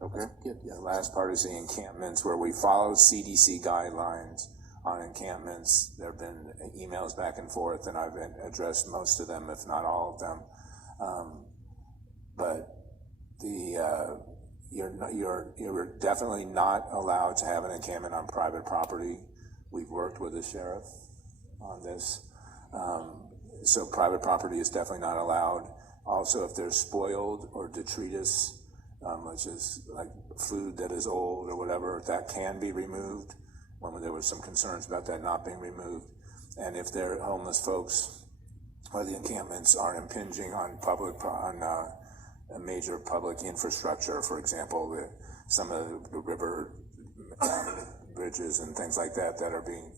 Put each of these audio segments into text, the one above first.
Okay. The last part is the encampments, where we follow CDC guidelines on encampments. There have been emails back and forth, and I've addressed most of them, if not all of them. But you're definitely not allowed to have an encampment on private property. We've worked with the sheriff on this. So private property is definitely not allowed. Also, if there's spoiled or detritus, which is like food that is old or whatever, that can be removed, when there was some concerns about that not being removed. And if they're homeless folks, or the encampments are impinging on a major public infrastructure, for example, some of the river bridges and things like that that are being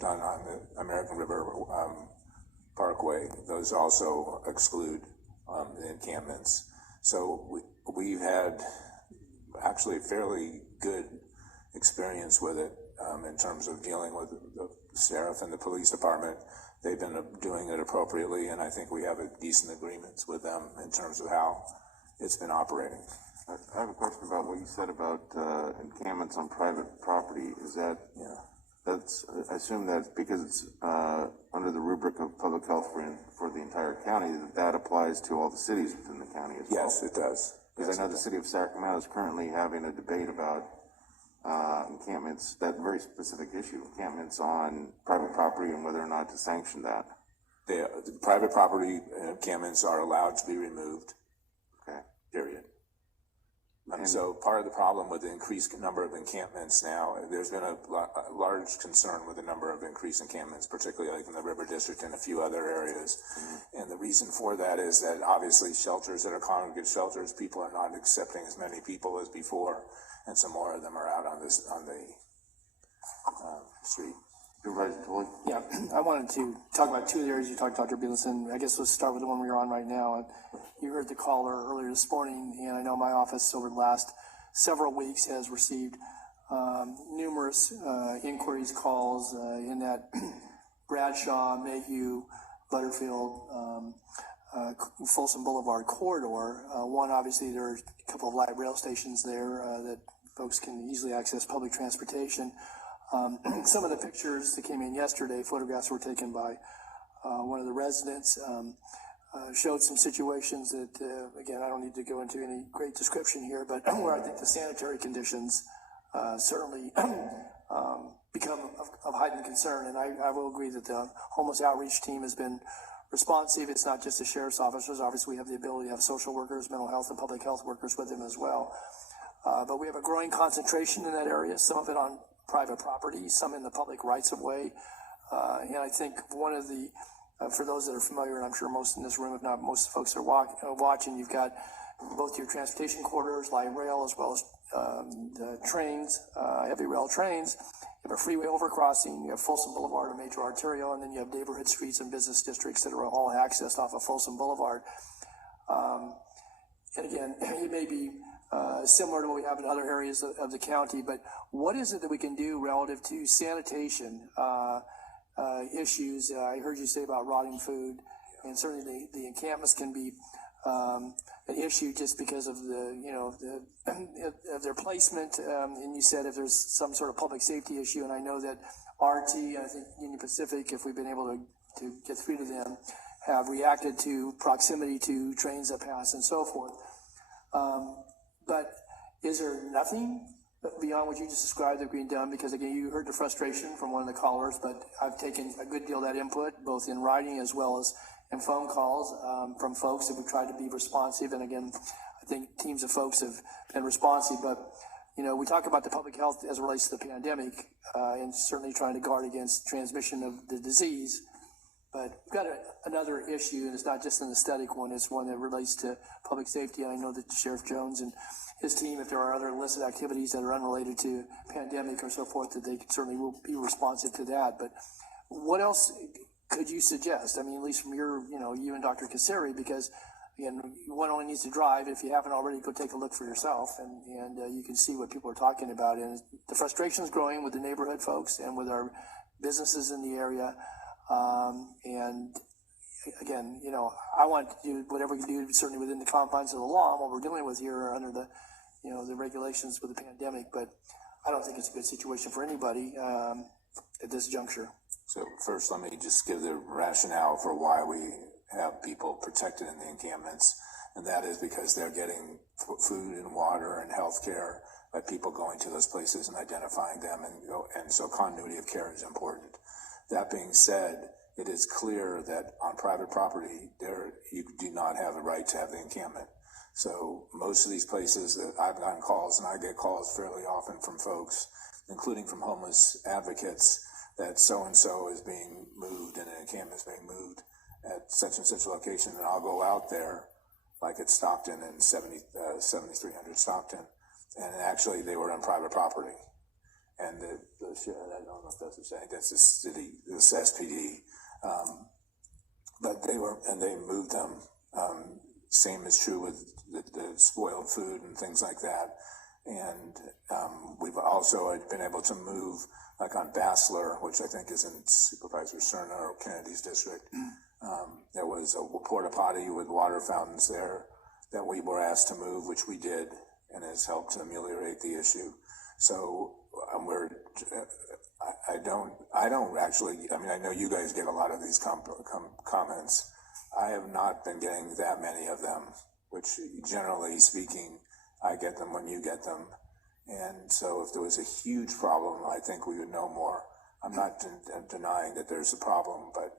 done on the American River Parkway, those also exclude the encampments. So we've had actually fairly good experience with it in terms of dealing with the sheriff and the police department. They've been doing it appropriately, and I think we have a decent agreements with them in terms of how it's been operating. I have a question about what you said about encampments on private property. Is that, I assume that's because it's under the rubric of public health for the entire county, that applies to all the cities within the county as well? Yes, it does. Because I know the city of Sacramento is currently having a debate about encampments, that very specific issue, encampments on private property and whether or not to sanction that. The private property encampments are allowed to be removed. Okay. Period. And so part of the problem with the increased number of encampments now, there's been a large concern with the number of increased encampments, particularly like in the River District and a few other areas. And the reason for that is that obviously shelters that are congregate shelters, people are not accepting as many people as before, and some more of them are out on the street. Yeah, I wanted to talk about two of the areas you talked, Dr. Bielenson. I guess let's start with the one we're on right now. You heard the caller earlier this morning, and I know my office over the last several weeks has received numerous inquiries, calls in that Bradshaw, Mayhew, Butterfield, Folsom Boulevard corridor. One, obviously, there are a couple of light rail stations there that folks can easily access public transportation. Some of the pictures that came in yesterday, photographs were taken by one of the residents, showed some situations that, again, I don't need to go into any great description here, but where I think the sanitary conditions certainly become of heightened concern. And I will agree that the homeless outreach team has been responsive. It's not just the sheriff's officers. Obviously, we have the ability to have social workers, mental health, and public health workers with them as well. But we have a growing concentration in that area, some of it on private property, some in the public rights of way. And I think one of the, for those that are familiar, and I'm sure most in this room, if not most folks are watching, you've got both your transportation corridors, light rail, as well as the trains, heavy rail trains. You have a freeway overcrossing, you have Folsom Boulevard, a major arterial, and then you have neighborhood streets and business districts that are all accessed off of Folsom Boulevard. And again, it may be similar to what we have in other areas of the county, but what is it that we can do relative to sanitation issues? I heard you say about rotting food, and certainly the encampments can be an issue just because of of their placement. And you said if there's some sort of public safety issue, and I know that RT, I think Union Pacific, if we've been able to get through to them, have reacted to proximity to trains that pass and so forth. But is there nothing beyond what you just described that being done? Because again, you heard the frustration from one of the callers, but I've taken a good deal of that input, both in writing as well as in phone calls from folks that we tried to be responsive. And again, I think teams of folks have been responsive. But we talk about the public health as it relates to the pandemic, and certainly trying to guard against transmission of the disease. But we've got another issue, and it's not just an aesthetic one, it's one that relates to public safety. And I know that Sheriff Jones and his team, if there are other illicit activities that are unrelated to pandemic or so forth, that they certainly will be responsive to that. But what else could you suggest? I mean, at least from your, you and Dr. Kasseri, because again, one only needs to drive. If you haven't already, go take a look for yourself, and you can see what people are talking about. And the frustration is growing with the neighborhood folks and with our businesses in the area. And again, I want to do whatever we can do, certainly within the confines of the law and what we're dealing with here under the the regulations with the pandemic, but I don't think it's a good situation for anybody, at this juncture. So first, let me just give the rationale for why we have people protected in the encampments, and that is because they're getting food and water and health care by people going to those places and identifying them, and so continuity of care is important. That being said, it is clear that on private property, you do not have the right to have the encampment. So most of these places that I've gotten calls, and I get calls fairly often from folks, including from homeless advocates, that so-and-so is being moved and an encampment is being moved at such and such location, and I'll go out there, like at Stockton and 7300 Stockton, and actually they were on private property. And I don't know if that's the same, that's the city, this SPD, but they moved them. Same is true with the spoiled food and things like that. And we've also been able to move, like on Bassler, which I think is in Supervisor Cerna or Kennedy's district. There was a porta potty with water fountains there that we were asked to move, which we did, and has helped to ameliorate the issue. So I don't actually, I mean, I know you guys get a lot of these comments. I have not been getting that many of them, which generally speaking, I get them when you get them. And so if there was a huge problem, I think we would know more. I'm not denying that there's a problem, but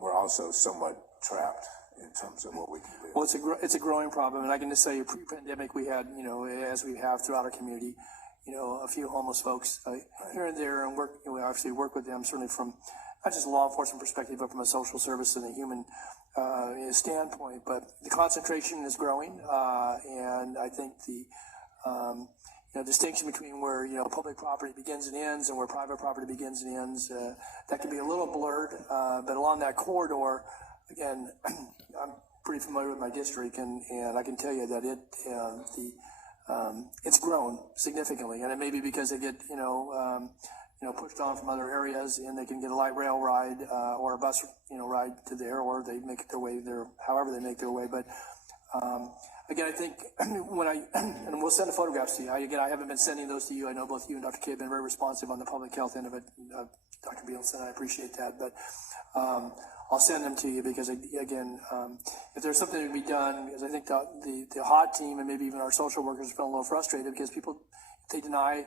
we're also somewhat trapped in terms of what we can do. Well, it's a growing problem, and I can just say pre-pandemic we had, as we have throughout our community, a few homeless folks here and there, and we obviously work with them certainly from not just a law enforcement perspective, but from a social service and a human standpoint. But the concentration is growing, and I think the distinction between where public property begins and ends and where private property begins and ends, that can be a little blurred. But along that corridor, again, I'm pretty familiar with my district, and I can tell you that it's grown significantly, and it may be because they get pushed on from other areas, and they can get a light rail ride or a bus ride to there, or they make their way there, however they make their way. But again, I think and we'll send the photographs to you. I haven't been sending those to you. I know both you and Dr. K have been very responsive on the public health end of it. Dr. Bielsen, I appreciate that, but I'll send them to you because, again, if there's something that can be done, because I think the HOT team and maybe even our social workers are feeling a little frustrated because people, if they deny,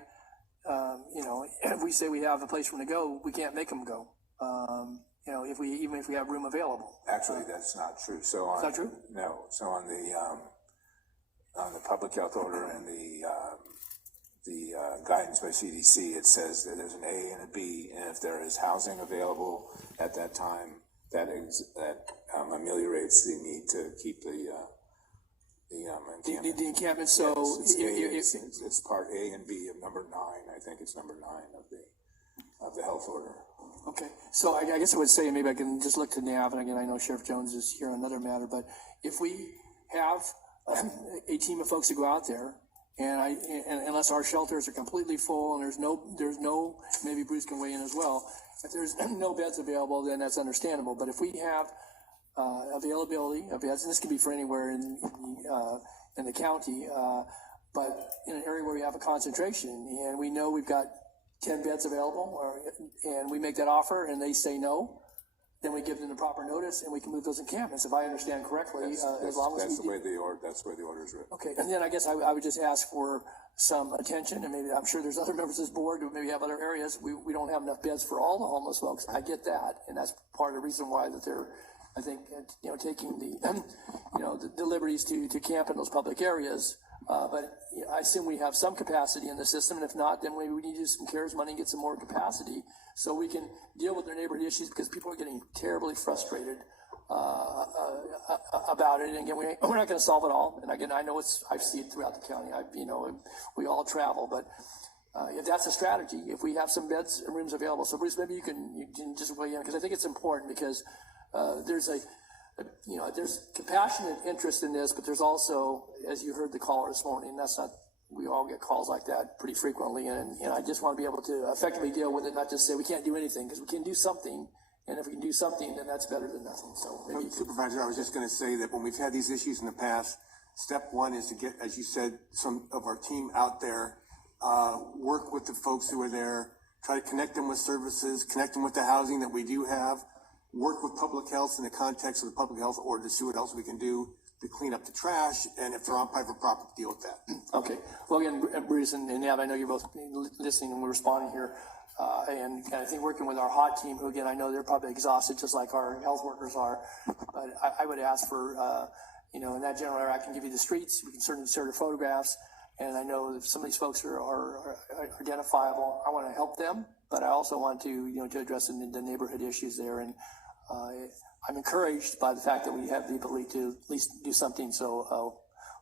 if we say we have a place for them to go, we can't make them go. Even if we have room available. Actually, that's not true. Is that true? No. So on the public health order and the guidance by CDC, it says that there's an A and a B, and if there is housing available at that time, that ameliorates the need to keep the encampment. The encampment. So yes, it's part A and B of number 9. I think it's number 9 of the health order. Okay, so I guess I would say, maybe I can just look to NAV, and again, I know Sheriff Jones is here on another matter, but if we have a team of folks to go out there, and unless our shelters are completely full and there's no, maybe Bruce can weigh in as well, if there's no beds available, then that's understandable. But if we have availability of beds, and this can be for anywhere in the county, but in an area where we have a concentration, and we know we've got 10 beds available, and we make that offer and they say no, then we give them the proper notice and we can move those encampments, if I understand correctly. As long as that's the way the order is written. Okay, and then I guess I would just ask for some attention, and maybe I'm sure there's other members of this board who maybe have other areas. We don't have enough beds for all the homeless folks. I get that, and that's part of the reason why that they're, I think, taking the liberties to camp in those public areas. But I assume we have some capacity in the system, and if not, then maybe we need to use some CARES money and get some more capacity so we can deal with their neighborhood issues, because people are getting terribly frustrated about it. And again, we're not going to solve it all. And again, I know I see it throughout the county. We all travel, but if that's a strategy, if we have some beds and rooms available. So Bruce, maybe you can just weigh in, because I think it's important, because there's there's compassionate interest in this, but there's also, as you heard the caller this morning, we all get calls like that pretty frequently, and I just want to be able to effectively deal with it, not just say we can't do anything, because we can do something, and if we can do something, then that's better than nothing. So maybe Supervisor, I was just going to say that when we've had these issues in the past, Step one is to get, as you said, some of our team out there, work with the folks who are there, try to connect them with services, connect them with the housing that we do have, work with public health in the context of the public health order to see what else we can do to clean up the trash, and if they're on private property, deal with that. Okay. Well, again, Bruce and Nab, I know you're both listening and we're responding here. And I think working with our HOT team, who again, I know they're probably exhausted just like our health workers are. But I would ask for, in that general area, I can give you the streets. We can certainly share the photographs. And I know that some of these folks are identifiable. I want to help them, but I also want to, to address the neighborhood issues there. And I'm encouraged by the fact that we have the ability to at least do something. So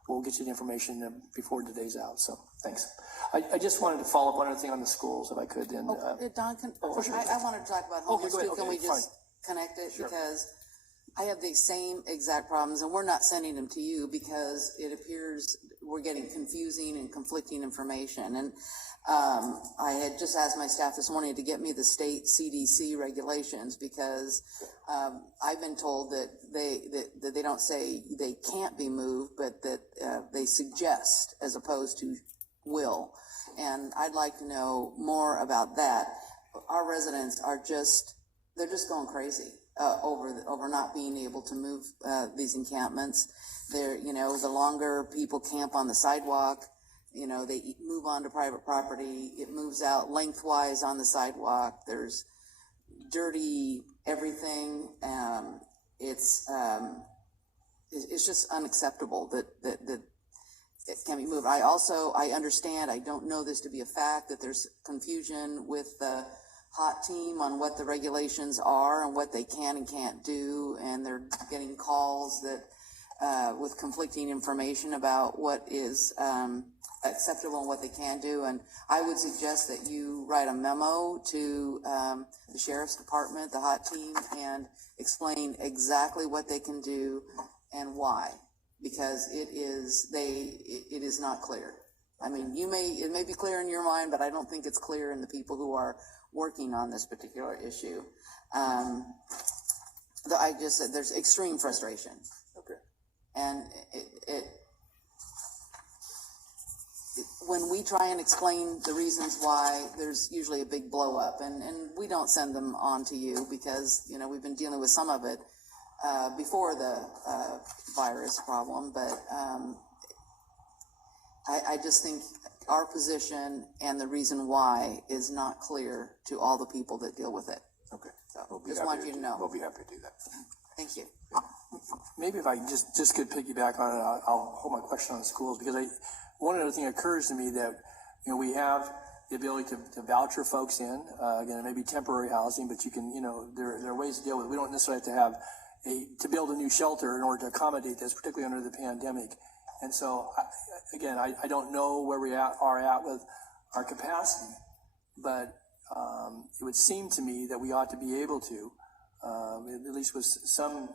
we'll get you the information before the day's out. So thanks. I just wanted to follow up one other thing on the schools, if I could. And Don, sure. I wanted to talk about homeless go ahead. too. Can we just connect it? Sure. Because I have the same exact problems, and we're not sending them to you because it appears we're getting confusing and conflicting information. And I had just asked my staff this morning to get me the state CDC regulations because I've been told that they don't say they can't be moved, but that they suggest as opposed to will. And I'd like to know more about that. Our residents are they're just going crazy over not being able to move these encampments. The longer people camp on the sidewalk, they move on to private property. It moves out lengthwise on the sidewalk. There's dirty everything. It's just unacceptable that it can be moved. I understand, I don't know this to be a fact, that there's confusion with the HOT team on what the regulations are and what they can and can't do, and they're getting calls that with conflicting information about what is acceptable and what they can do. And I would suggest that you write a memo to the Sheriff's Department, the HOT team, and explain exactly what they can do and why, because it is not clear. I mean, it may be clear in your mind, but I don't think it's clear in the people who are working on this particular issue. I just said there's extreme frustration. Okay. And when we try and explain the reasons why, there's usually a big blow up, and we don't send them on to you because, we've been dealing with some of it before the virus problem, but I just think our position and the reason why is not clear to all the people that deal with it. Okay. So just want you to know. We'll be happy to do that. Thank you. maybe if I just could piggyback on it, I'll hold my question on the schools, because one other thing occurs to me that, we have the ability to voucher folks in, again, it may be temporary housing, but you can, there are ways to deal with it. We don't necessarily have to build a new shelter in order to accommodate this, particularly under the pandemic. And so, I don't know where we are at with our capacity, but it would seem to me that we ought to be able to, at least with some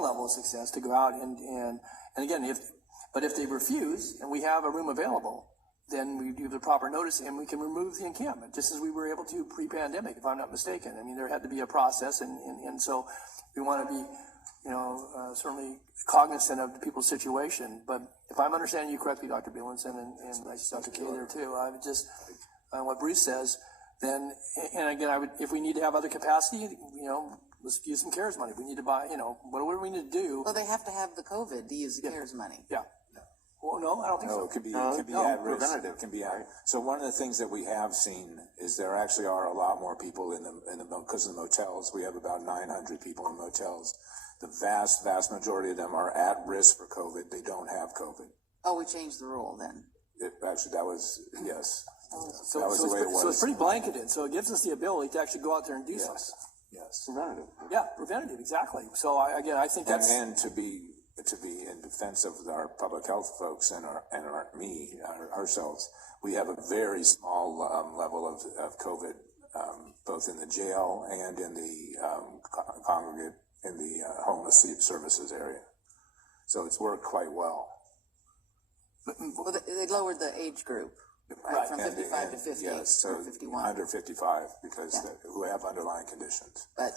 level of success, to go out and again, if they refuse and we have a room available, then we give the proper notice and we can remove the encampment, just as we were able to pre-pandemic, if I'm not mistaken. I mean, there had to be a process, and so we want to be, certainly cognizant of the people's situation. But if I'm understanding you correctly, Dr. Bielenson, and I see Dr. Kay there too, I would just, what Bruce says, then, and again, if we need to have other capacity, let's use some CARES money. If we need to buy, whatever we need to do. Well, they have to have the COVID to use the CARES money. Yeah. Well, no, I don't think so. No, it could be No, at risk. preventative. It can be at. So one of the things that we have seen is there actually are a lot more people because of the motels. We have about 900 people in motels. The vast majority of them are at risk for COVID. They don't have COVID. Oh, we changed the rule then. That was, yes. So, That was the way it was. So it's pretty blanketed. So it gives us the ability to actually go out there and do something. Yes. Preventative. Yeah, preventative, exactly. So I think that's. And to be in defense of our public health folks and ourselves, we have a very small level of COVID, both in the jail and in the congregate in the homeless services area. So it's worked quite well. Well, they lowered the age group, right, from 55 to 50, yes, so or 51. under 55, because who have underlying conditions. But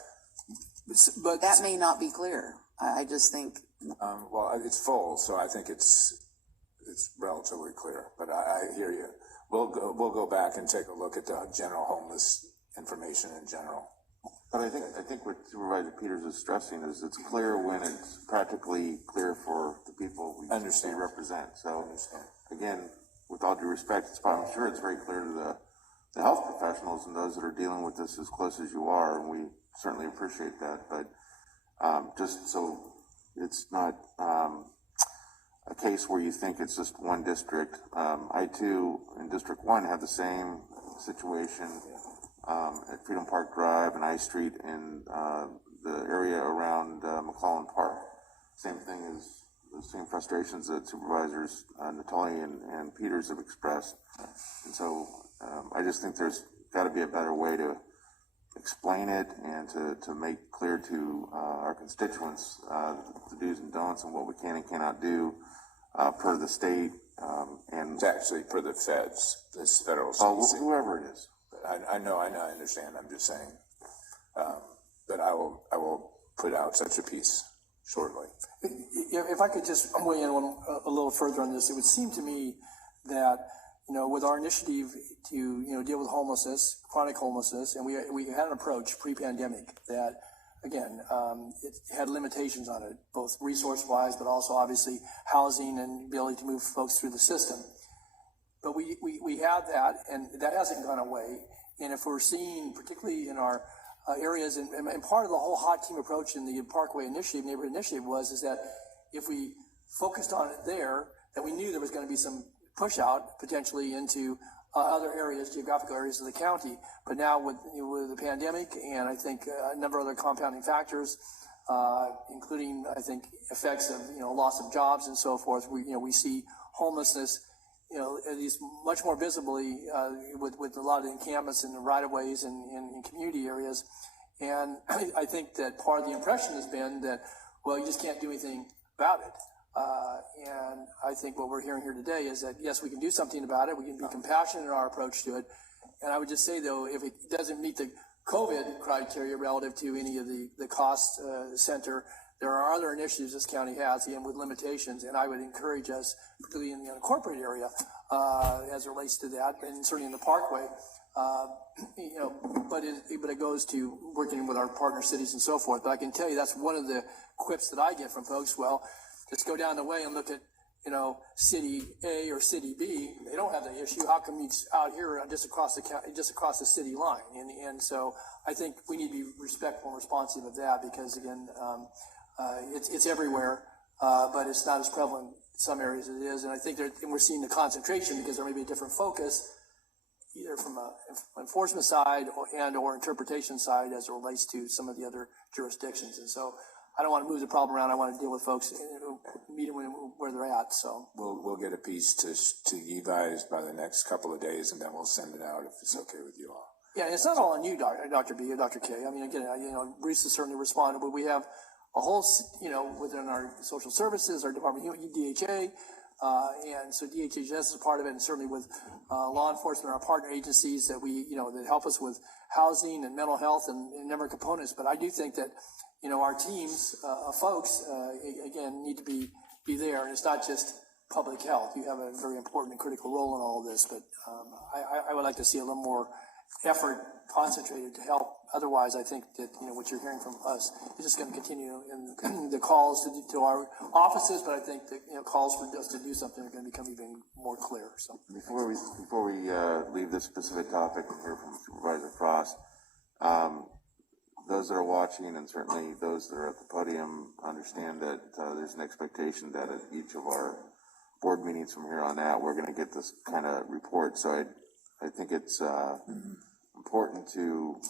But That may not be clear. I just think, Well, it's full, so I think it's relatively clear, but I hear you. We'll go back and take a look at the general homeless information in general. But I think what Supervisor Peters is stressing is it's clear when it's practically clear for the people we Understand. represent. So, Understand. again, with all due respect, I'm sure it's very clear to the health professionals and those that are dealing with this as close as you are, and we certainly appreciate that. But just so it's not a case where you think it's just one district. I too, in District 1, have the same situation at Freedom Park Drive and I Street in the area around McClellan Park. Same thing as the same frustrations that Supervisors Natali and Peters have expressed. And so I just think there's got to be a better way to explain it and to make clear to our constituents the do's and don'ts and what we can and cannot do per the state and It's actually per the feds, this federal CDC. whoever it is. I know, I understand, I'm just saying. But I will put out such a piece shortly. if I could just weigh in a little further on this, it would seem to me that, with our initiative to, deal with homelessness, chronic homelessness, and we had an approach pre-pandemic that, again, it had limitations on it, both resource-wise, but also obviously housing and ability to move folks through the system. But we have that, and that hasn't gone away. And if we're seeing, particularly in our areas, and part of the whole hot team approach in the Parkway Initiative, neighborhood initiative is that if we focused on it there, that we knew there was going to be some push out potentially into other areas, geographical areas of the county. But now with the pandemic, and I think a number of other compounding factors, including I think effects of loss of jobs and so forth, we see homelessness at least much more visibly with a lot of encampments and the right-of-ways and in community areas. And I think that part of the impression has been that, well, you just can't do anything about it. And I think what we're hearing here today is that, yes, we can do something about it. We can be compassionate in our approach to it. And I would just say, though, if it doesn't meet the COVID criteria relative to any of the cost center, there are other initiatives this county has, again, with limitations, and I would encourage us, particularly in the unincorporated area, as it relates to that, and certainly in the Parkway, but it goes to working with our partner cities and so forth. But I can tell you that's one of the quips that I get from folks. Well, just go down the way and look at, city A or city B. They don't have that issue. How come it's out here just across the city line? And so I think we need to be respectful and responsive of that because, again, it's everywhere, but it's not as prevalent in some areas as it is. And I think and we're seeing the concentration because there may be a different focus, either from an enforcement side or interpretation side as it relates to some of the other jurisdictions. And so I don't want to move the problem around. I want to deal with folks, meet them where they're at. So We'll get a piece to you guys by the next couple of days, and then we'll send it out if it's okay with you all. Yeah, it's not all on you, Dr. B or Dr. K. I mean, again, Bruce has certainly responded, but we have a whole, within our social services, our department, DHA, and so DHHS is a part of it, and certainly with law enforcement, our partner agencies that that help us with housing and mental health and a number of components. But I do think that, our teams of folks, again, need to be there, and it's not just public health. You have a very important and critical role in all of this, but I would like to see a little more effort concentrated to help. Otherwise, I think that, what you're hearing from us is just going to continue in the calls to our offices, but I think that, calls for us to do something are going to become even more clear. So Before we leave this specific topic and hear from Supervisor Frost, those that are watching and certainly those that are at the podium understand that there's an expectation that at each of our board meetings from here on out, we're going to get this kind of report. So I think it's important to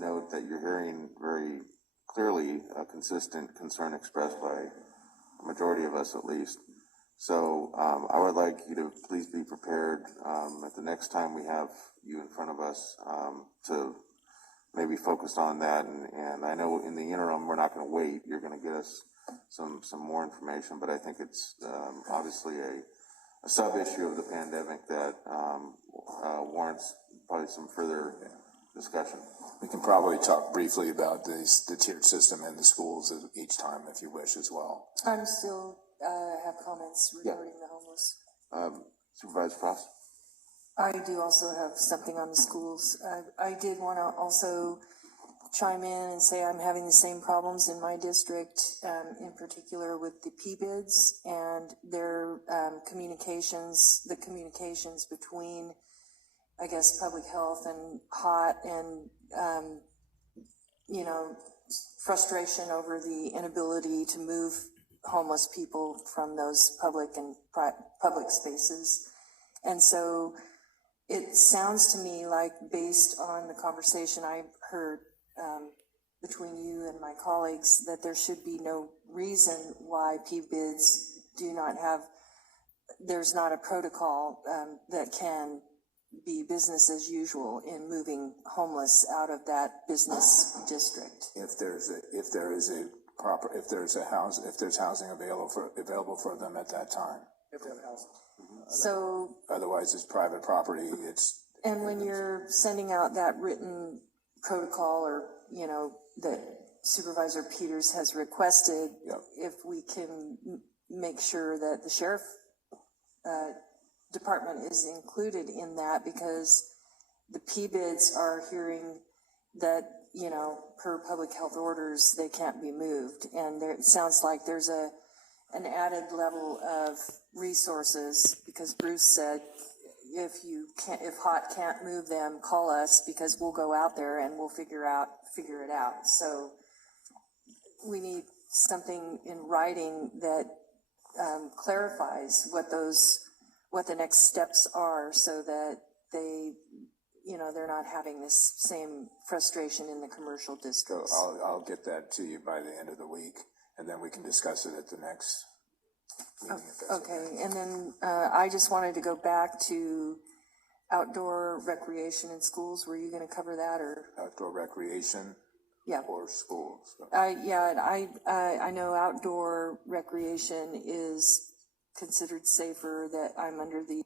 note that you're hearing very clearly a consistent concern expressed by a majority of us at least. So I would like you to please be prepared at the next time we have you in front of us to maybe focus on that. And I know in the interim, we're not going to wait. You're going to get us some more information, but I think it's obviously a sub-issue of the pandemic that warrants probably some further discussion. We can probably talk briefly about the tiered system in the schools each time if you wish as well. I'm still, have comments regarding the homeless. Supervisor Frost? I do also have something on the schools. I did want to also chime in and say I'm having the same problems in my district, in particular with the P-bids and their communications, the communications between, I guess, public health and HOT and, you know, frustration over the inability to move homeless people from those public and public spaces. And so it sounds to me like, based on the conversation I've heard between you and my colleagues, that there should be no reason why P-bids do not have, there's not a protocol that can be business as usual in moving homeless out of that business district. If there's housing available for them at that time. So, Otherwise, it's private property. and when you're sending out that written protocol, or, you know, that Supervisor Peters has requested, Yep. if we can make sure that the sheriff department is included in that, because the P-bids are hearing that, you know, per public health orders, they can't be moved. And it sounds like there's an added level of resources, because Bruce said, if HOT can't move them, call us, because we'll go out there and we'll figure it out. So we need something in writing that clarifies what the next steps are, so that they, you know, they're not having this same frustration in the commercial So districts. I'll get that to you by the end of the week, and then we can discuss it at the next meeting. If that's Okay, and then I just wanted to go back to outdoor recreation in schools. Were you going to cover that, or? Outdoor recreation Yeah. or schools. Yeah, and I know outdoor recreation is considered safer, that I'm under the